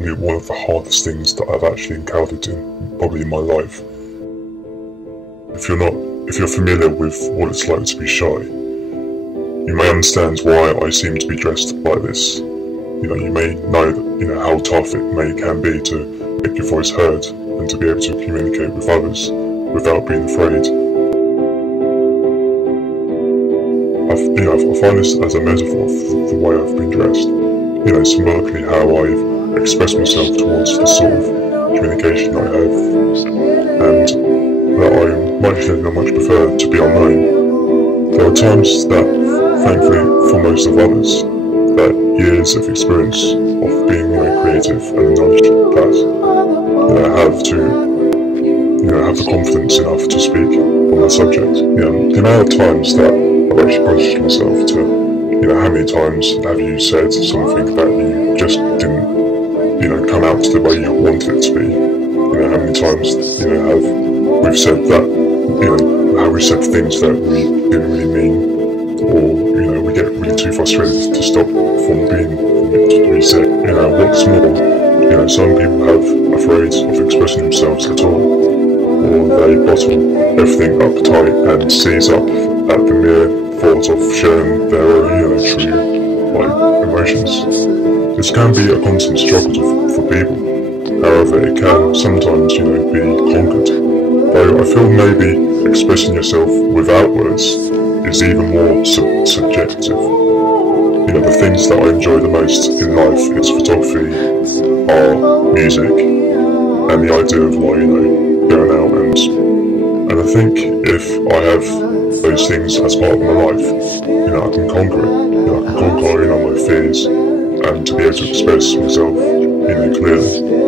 probably one of the hardest things that I've actually encountered probably in my life. If you're familiar with what it's like to be shy, you may understand why I seem to be dressed like this. You may know that, how tough it can be to make your voice heard and to be able to communicate with others without being afraid. I find this as a metaphor for the way I've been dressed. Symbolically how I've expressed myself towards the sort of communication I have, and that I much prefer to be unknown. There are times that, thankfully for most of others, that years of experience of being creative and the knowledge that have to have the confidence enough to speak on that subject. The amount of times that I've actually questioned myself to how many times have you said something that you just didn't, come out the way you wanted it to be? How many times, have we've said that, how we said things that we didn't really mean, or, we get really too frustrated to stop from being what we said. What's more, some people have afraid of expressing themselves at all, or they bottle everything up tight and seize up at the mere thought of sharing their own, true, emotions. This can be a constant struggle for people. However, it can sometimes, be conquered. Though I feel maybe expressing yourself without words is even more subjective. The things that I enjoy the most in life is photography, art, music, and the idea of going out and I think if I have those things as part of my life, I can conquer it. I can conquer, my fears, and to be able to express myself, clearly.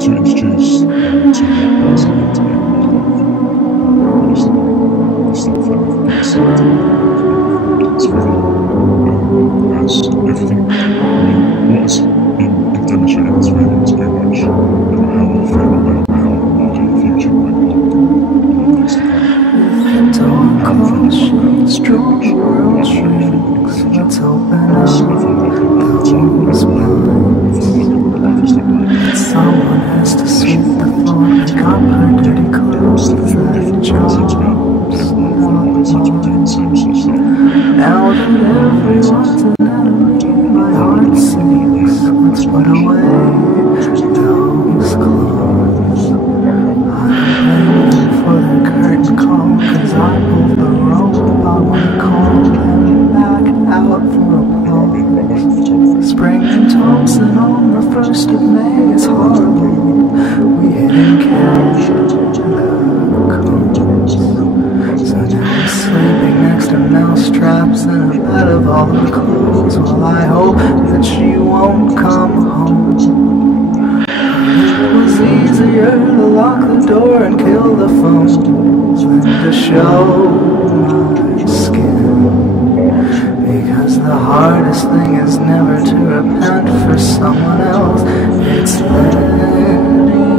To introduce to what was meant to be in my life, the stuff that I've been said in this video, as everything, what has been demonstrated in this video is pretty much how I feel about how my future might look next to come. I'm feeling like strange, I'm actually feeling like I feel like the time is mine. I feel like life is not really. Someone has to sweep the floor, pick up her dirty clothes, and jobs. Now that everyone's an enemy, my heart sinks. Let's put away those clothes. I'm waiting for the curtain call, 'cause I pulled the rope. I wanna call them back out for applause. Spring and Thompson on the 1st of May is horrible. We didn't catch the cold. So now I'm sleeping next to mousetraps in a bed of all the clothes. Well, I hope that she won't come home. It was easier to lock the door and kill the phone than to show my skin. Because the hardest thing is never to repent for someone else. It's letting people.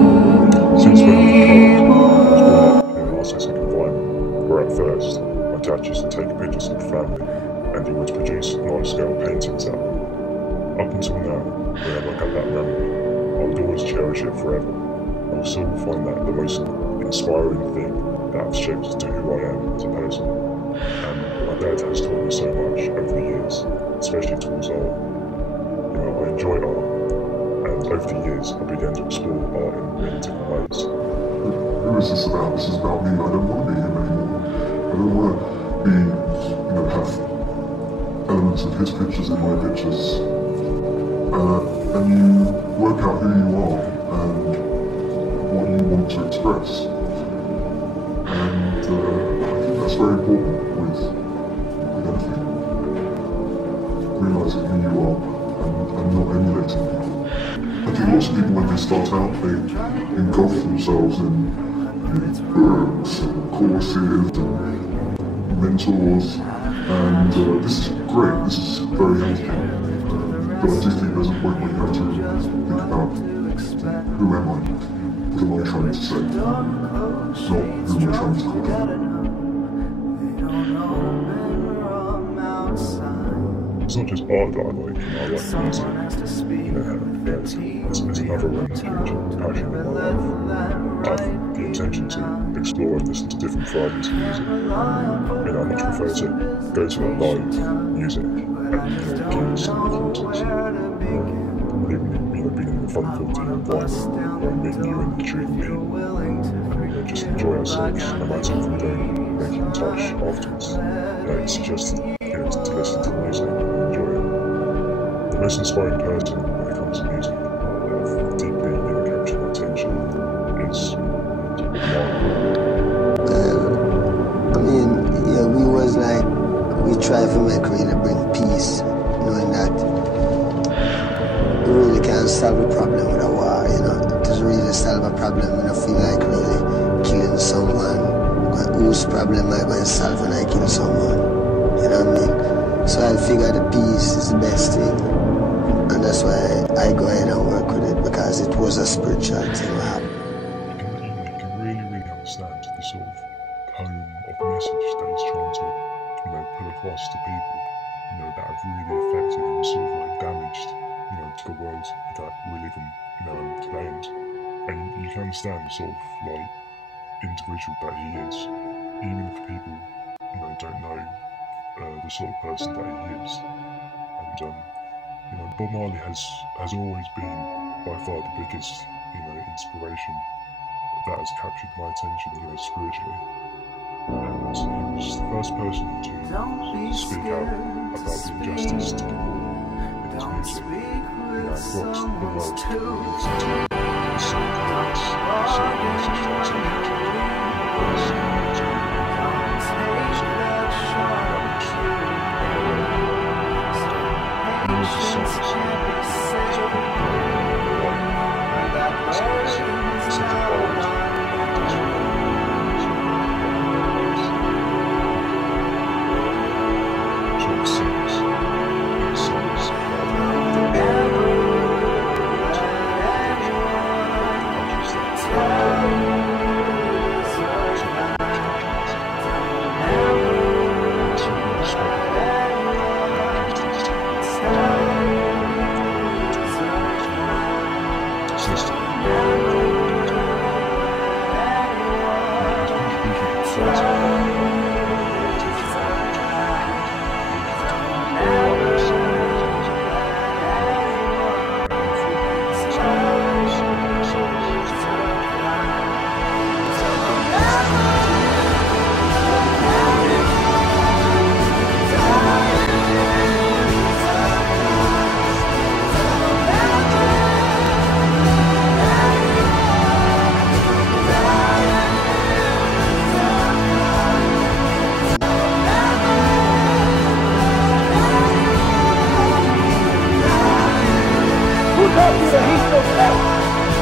In a narcissistic environment, where at first, my dad used to take pictures of the family and he would produce large-scale paintings out of them. Up until now, whenever I get that memory, I would always cherish it forever. I will still find that the most inspiring thing that has shaped to who I am as a person. And my dad has taught me so much over the years, especially towards art. I enjoy art, and over the years I began to explore art in many different ways. Who is this about? This is about me. I don't want to be him anymore. I don't want to be, have elements of his pictures in my pictures. And you work out who you are and what you want to express. And I think that's very important with anything. Realising who you are and not emulating people. I think lots of people when they start out, they engulf themselves in books and courses and mentors, and this is great, this is very healthy. But I do think there's a point where you have to think about who am I? What am I trying to say? Not who am I trying to call. It's not just art that I like music. It's another range of passion in my life. I have the intention to explore and listen to different varieties of music. I much prefer to go to a live music and gigs and concerts. Being in a fun-filled environment where I meet new and intriguing people and just enjoy ourselves, no matter if we don't make in touch afterwards. It's just to listen to the music and enjoy it. The most inspiring person when it comes to music, deeply captured my attention, is we was like, we try to make really bring peace, knowing that we really can't solve a problem with a war, It doesn't really solve a problem when I feel like really killing someone. Whose problem am I going to solve when I kill someone? You know what I mean? So I figure the peace is the best thing. And that's why I go ahead and work with it, because it was a spiritual thing that happened. You can really understand the sort of tone of message that he's trying to, put across to people, that have really affected and sort of like damaged, the world that we live in, today. And you can understand the sort of like individual that he is, even if people, don't know the sort of person that he is. And Bob Marley has always been by far the biggest, inspiration that has captured my attention, spiritually. And he was the first person to speak out about the injustice to the poor in his music. Across the world, he listened to the same lyrics, the same message transmission.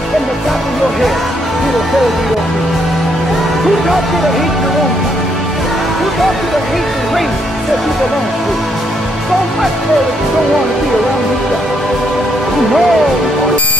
From the top of your head to the soles of your feet. Who taught you to hate your own people? Who taught you to hate the race that you belong to? So much so that you don't want to be around yourself. You know